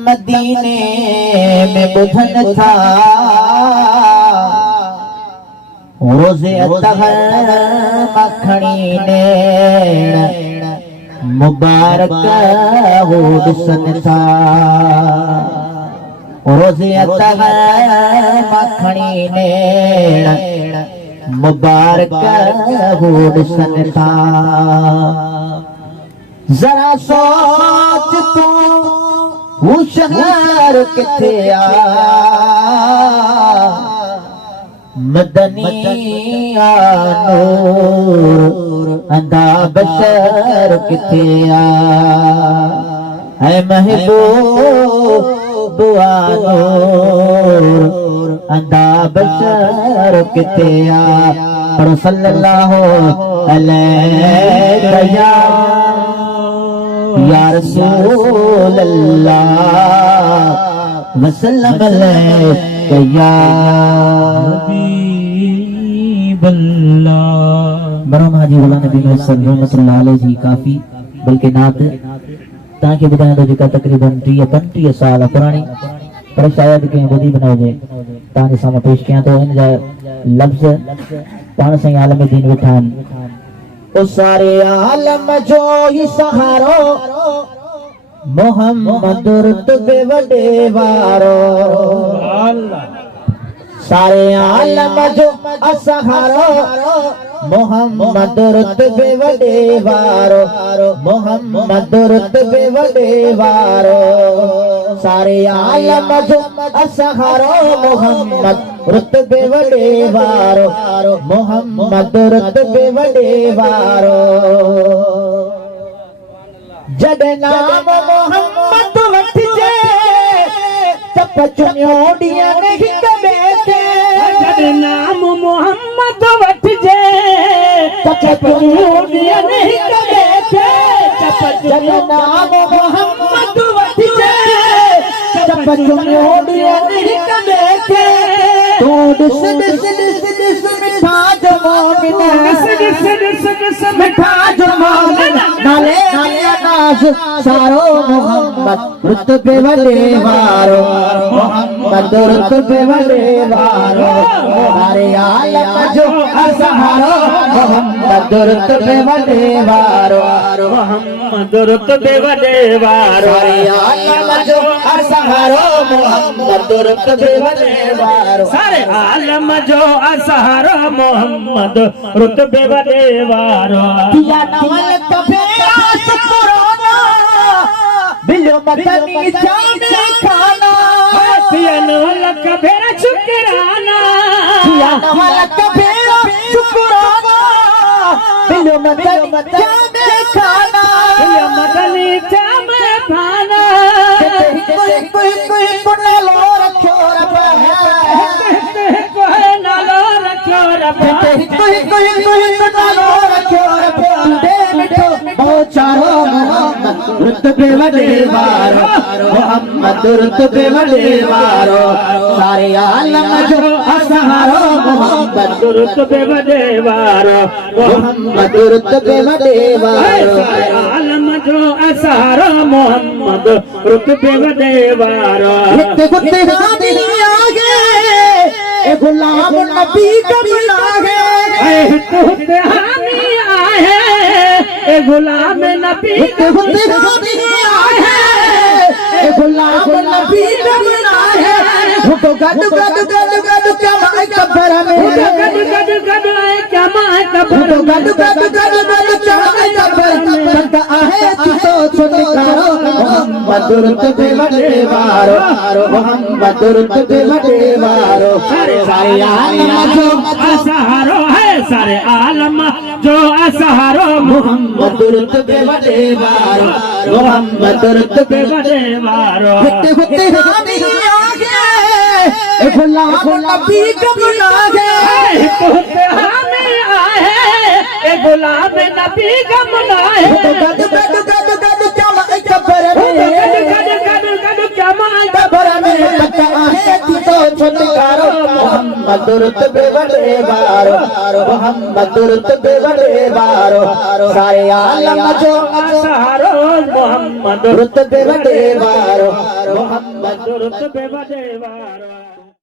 मदीने में बुधन था रोज़े अतहर मखणी ने मुबारक हो सन था रोज़े अतहर मखणी ने मुबारक हो सन था। जरा सोच तू वो शहर किथे आ मदनिया नूर अंधा बशर किथे आ है महबूब नूर अंधा बशर किथे आ। पढ़ो सल्लल्लाहु अलैहि या रसूल अल्लाह वसल्लम अलैका या हबीब अल्लाह। बरम हाजी वाला नबी सल्लल्लाहु अलैहि काफी बल्कि नात ताकि ॿुधायां थो जेका तक़रीबन 30-35 साल पुराणी पर शायद कंहिं ॿुधी बि न हुजे तव्हांजे साम्हूं पेश कयां थो। हिन जा लफ़्ज़ पाण साईं आलम दीन वेठा आहिनि। ओ सारे आलम जो ही सहारो मोहम्मद रुतबे वडे वारो सारे आलम जो असहारो मोहम्मद रुतबे वडे वारो मोहम्मद रुतबे वडे वारो सारे आलम जो असहारो मोहम्मद रुतबे वडे वारो मोहम्मद रुतबे वडे वारो। जद नाम मोहम्मद वठजे चप चुनियोड़िया नहीं कबे थे जद नाम मोहम्मद वठजे चप चुनियोड़िया नहीं कबे थे जद नाम मोहम्मद वठजे चप चुनियोड़िया नहीं कबे थे तो दिस मिठा जो मोमिन दिस मिठा जो मोमिन नाले नाज सारो मोहम्मद रुतबे वडे वारो मोहम्मद रुतबे वडे वारो सारे आलम जो असहारो मोहम्मद रुतबे वडे वारो मोहम्मद रुतबे वडे वारो सारे आलम जो असहारो मोहम्मद रुतबे वडे वारो सारे आलम जो असहारो मोहम्मद रुतबे वडे वारो। दिया नवल कफेरा शुक्राना बिलो मदनी जाने खाना दिया नवल कफेरा शुक्राना दिया नवल कफेरा शुक्राना बिलो मदनी जाने खाना दिया मदनी जाने खाना कोई नालो रखो रब्बा कोई नालो रखो रब्बा कोई नालो रखो रब्बा दे मिठो बहुत चारो मोहम्मद रुतबे वडे वारो मोहम्मद रुतबे वडे वारो सारे आलम जो असहारो मोहम्मद रुतबे वडे वारो मोहम्मद रुतबे वडे वारो आलम जो असहारो मोहम्मद रुतबे वडे वारो। कुत्ते रानी आगे ए गुलाम नबी का बुलागे कुत्ते रानी आए ए गुलाम नबी का बुलागे ए गुलाम नबी का बुलागे वो तो गद गद गद गद क्या माय कब्र में गद गद गद क्या माय कब्र तो गद गद गद गद क्या माय कब्र संत आहे तो छुटकारो मोहम्मद रुतबे वडे वारो मोहम्मद रुतबे वडे वारो सारे आलम जो असहारो है सारे आलम जो असहारो मोहम्मद रुतबे वडे वारो मोहम्मद रुतबे वडे वारो। हुते रानी आगे ए गुलाम नबी का बुलागे हुते रानी आए ए गुलाम नबी का बुलाए गद गद गद गद क्या माय कब्र में गद गद गद क्या माय कब्र में पता है तो छुटकारो मोहम्मद रुतबे वडे वारो मोहम्मद रुतबे वडे वारो सारे आलम जो असहारो मोहम्मद रुतबे वडे वारो मोहम्मद रुतबे वडे वारो।